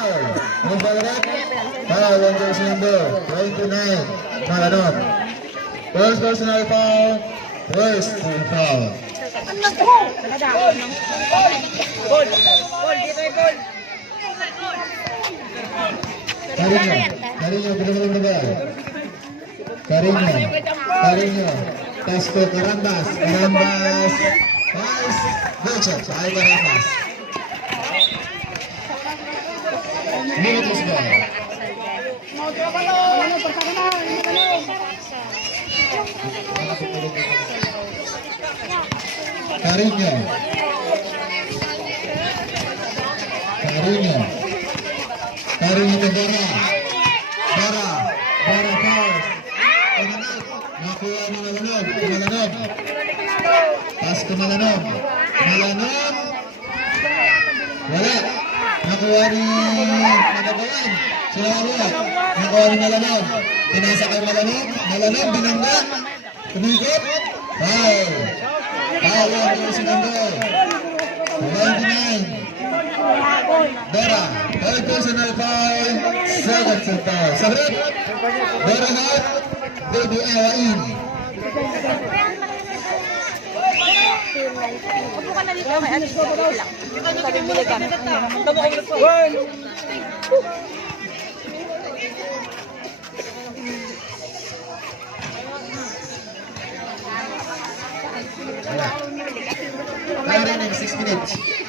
foul. Ang balarat, foul on jersey number 29, Malanov. First personal foul, first team foul. Carino, benar-benar. Carino, Tasco, Carambas, Pass, Bocek, ay Carambas. Minutos ball. Carino, ke Bara foul. Nakuha ng Malanov. Pass ke Malanov. Wala. Nakuha ni Nagabawan. Nakuha ni Malanov. Pinasa kay Malanov, binangga. Tumikot. Foul. Foul ang jersey number 29. Dora, third personal foul, second team foul. Sabrit, Dora Hat, Baby Awain. Upo ka na dito, may alis ko lang. Sabi mo lang. Wala. Kaya rin 6 minutes.